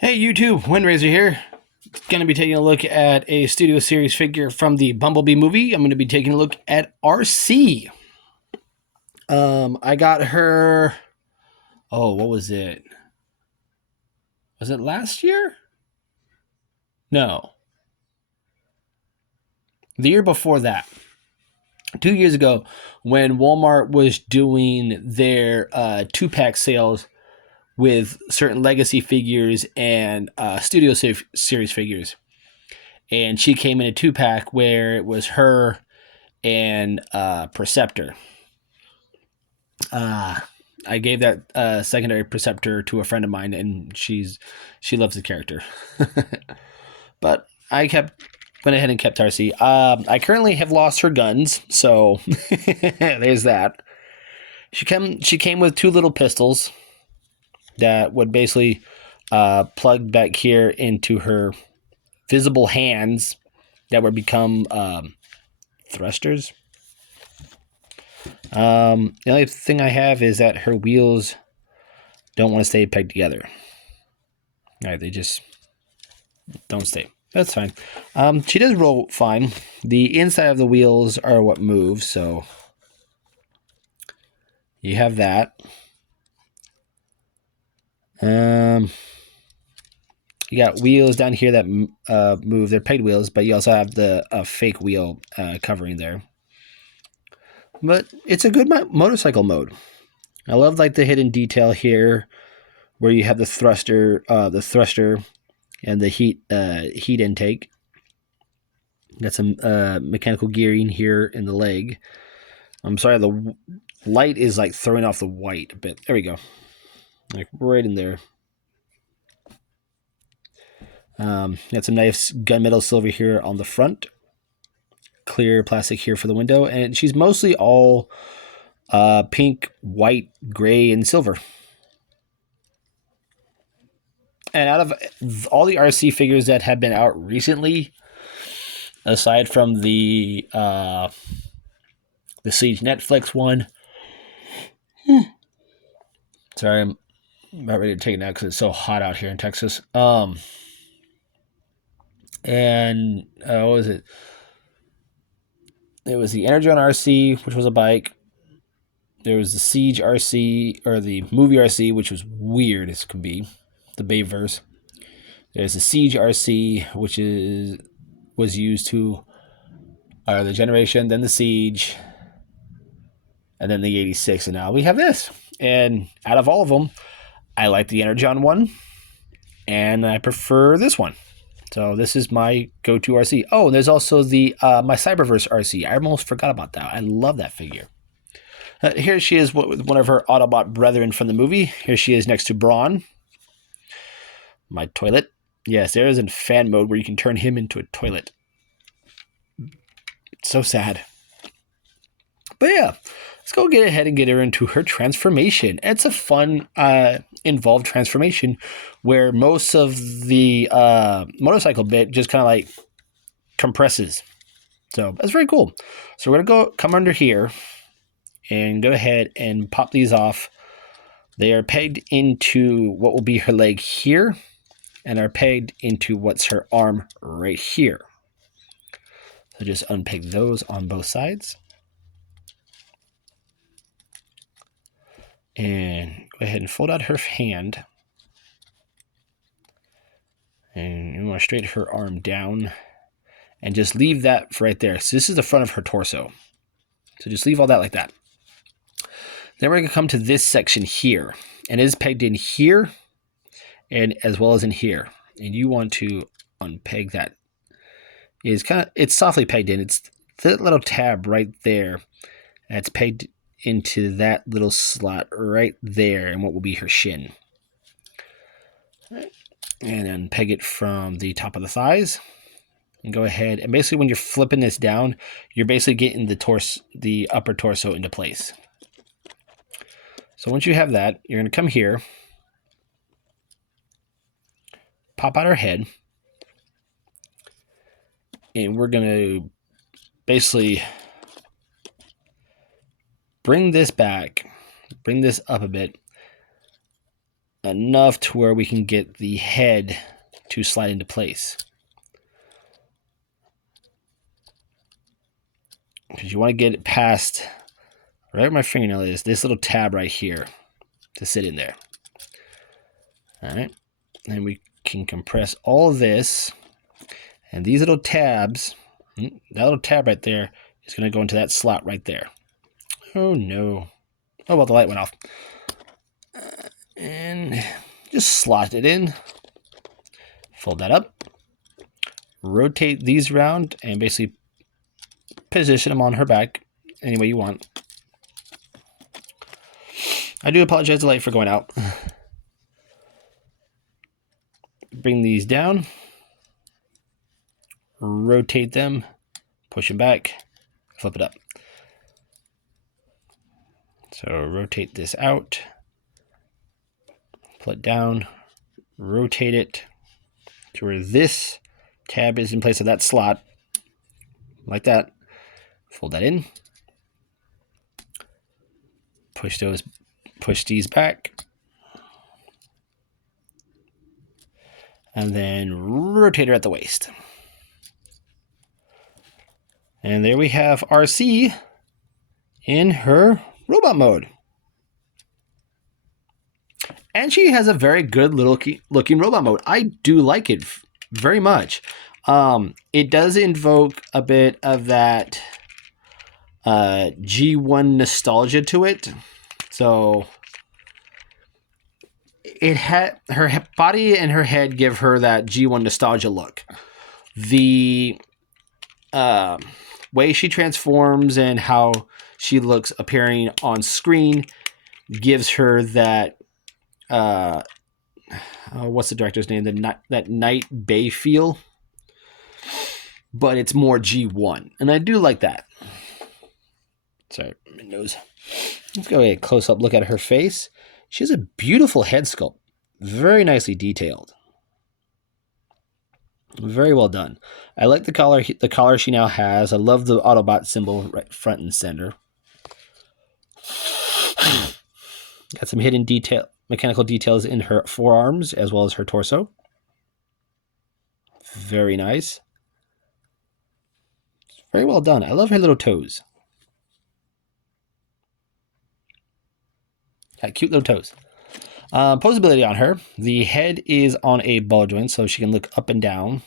Hey YouTube, Windraiser here. Going to be taking a look at a Studio Series figure from the Bumblebee movie. I'm going to be taking a look at Arcee. I got her. Oh, what was it? Was it last year? No, the year before that. 2 years ago, when Walmart was doing their two-pack sales with certain Legacy figures and Studio Series figures, and she came in a two-pack where it was her and Preceptor. I gave that secondary Preceptor to a friend of mine, and she loves the character. But I went ahead and kept Arcee. I currently have lost her guns, so there's that. She came with two little pistols that would basically plug back here into her visible hands that would become thrusters. The only thing I have is that her wheels don't want to stay pegged together. All right, they just don't stay. That's fine. She does roll fine. The inside of the wheels are what move, so you have that. You got wheels down here that move. They're pegged wheels, but you also have the fake wheel covering there. But it's a good motorcycle mode. I love like the hidden detail here, where you have the thruster, and the heat intake. Got some mechanical gearing here in the leg. I'm sorry, the light is like throwing off the white a bit. There we go, like right in there. Got some nice gunmetal silver here on the front. Clear plastic here for the window, and she's mostly all pink, white, gray, and silver. And out of all the Arcee figures that have been out recently, aside from the Siege Netflix one, sorry, I'm about ready to take it now because it's so hot out here in Texas. And what was it? It was the Energon Arcee, which was a bike. There was the Siege Arcee, or the movie Arcee, which was weird as could be, the Bayverse. There's the Siege Arcee, which was used to the Generation, then the Siege, and then the 86, and now we have this. And out of all of them, I like the Energon one, and I prefer this one. So this is my go-to Arcee. Oh, and there's also the my Cyberverse Arcee. I almost forgot about that. I love that figure. Here she is with one of her Autobot brethren from the movie. Here she is next to Brawn. My toilet. Yes, there is in fan mode where you can turn him into a toilet. So sad. But yeah, let's go get ahead and get her into her transformation. It's a fun, involved transformation where most of the motorcycle bit just kind of like compresses. So that's very cool. So we're going to come under here and go ahead and pop these off. They are pegged into what will be her leg here, and are pegged into what's her arm right here. So just unpeg those on both sides. And go ahead and fold out her hand. And you want to straighten her arm down. And just leave that right there. So this is the front of her torso. So just leave all that like that. Then we're going to come to this section here. And it is pegged in here, and as well as in here. And you want to unpeg that. It's softly pegged in. It's that little tab right there. That's pegged into that little slot right there, and what will be her shin. And then peg it from the top of the thighs. And go ahead, and basically when you're flipping this down, you're basically getting the upper torso into place. So once you have that, you're going to come here, pop out her head, and we're going to basically bring this back, bring this up a bit, enough to where we can get the head to slide into place. Because you want to get it past right where my fingernail is, this little tab right here to sit in there. All right. And we can compress all of this. And these little tabs, that little tab right there is going to go into that slot right there. Oh, no. Oh, well, the light went off. And just slot it in. Fold that up. Rotate these around and basically position them on her back any way you want. I do apologize to the light for going out. Bring these down. Rotate them. Push them back. Flip it up. So rotate this out. Pull it down. Rotate it to where this tab is in place of that slot. Like that. Fold that in. Push these back. And then rotate her at the waist. And there we have Arcee in her robot mode. And she has a very good looking robot mode. I do like it very much. It does invoke a bit of that G1 nostalgia to it. So it had her body and her head give her that G1 nostalgia look. The way she transforms and how she looks appearing on screen gives her that what's the director's name? That Night Bay feel, but it's more G1, and I do like that. Sorry, my nose. Let's go a close-up look at her face. She has a beautiful head sculpt, very nicely detailed. Very well done. I like the collar she now has. I love the Autobot symbol right front and center. Got some hidden mechanical details in her forearms as well as her torso. Very nice. Very well done. I love her little toes. Got cute little toes. Posability on her. The head is on a ball joint, so she can look up and down.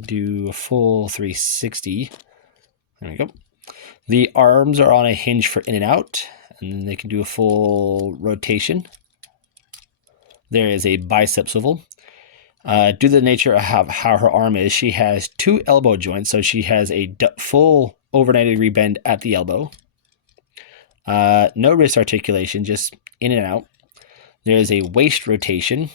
Do a full 360. There we go. The arms are on a hinge for in and out, and then they can do a full rotation. There is a bicep swivel. Due to the nature of how her arm is, she has 2 elbow joints, so she has a full over 90 degree bend at the elbow. No wrist articulation, just in and out. There is a waist rotation.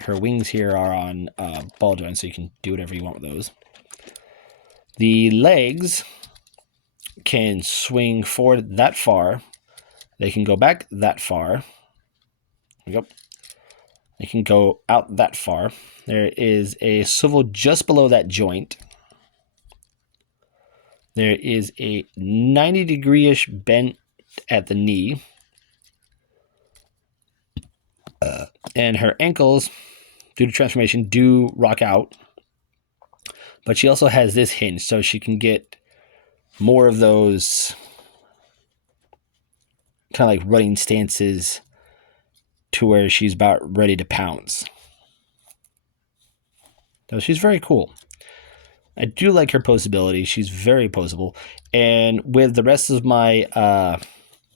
Her wings here are on ball joints, so you can do whatever you want with those. The legs can swing forward that far. They can go back that far. There we go. They can go out that far. There is a swivel just below that joint. There is a 90 degree-ish bend at the knee. And her ankles, due to transformation, do rock out. But she also has this hinge, so she can get more of those kind of like running stances to where she's about ready to pounce. So she's very cool. I do like her posability. She's very posable. And with the rest of my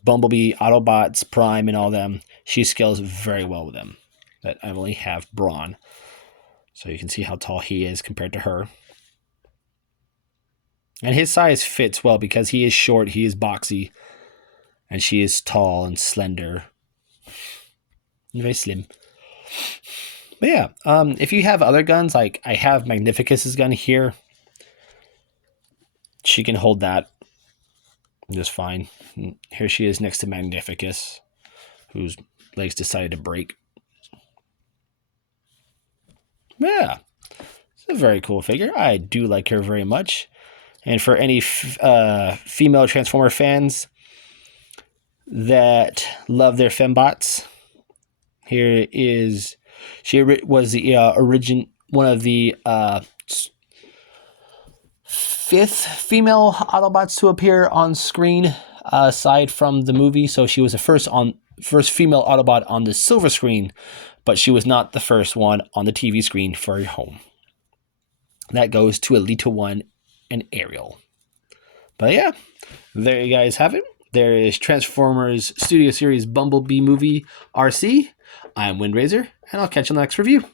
Bumblebee, Autobots, Prime, and all them, she scales very well with them. But I only have Brawn. So you can see how tall he is compared to her. And his size fits well because he is short, he is boxy, and she is tall and slender. Very slim. But yeah, if you have other guns, like I have Magnificus's gun here, she can hold that just fine. Here she is next to Magnificus, whose legs decided to break. Yeah, it's a very cool figure. I do like her very much. And for any female Transformer fans that love their fembots, Here is was the one of the fifth female Autobots to appear on screen aside from the movie. So she was the first female Autobot on the silver screen, but she was not the first one on the TV screen for your home. That goes to Alita 1 and Ariel. But yeah, there you guys have it. There is Transformers Studio Series Bumblebee movie Arcee. I'm Windraiser, and I'll catch you on the next review.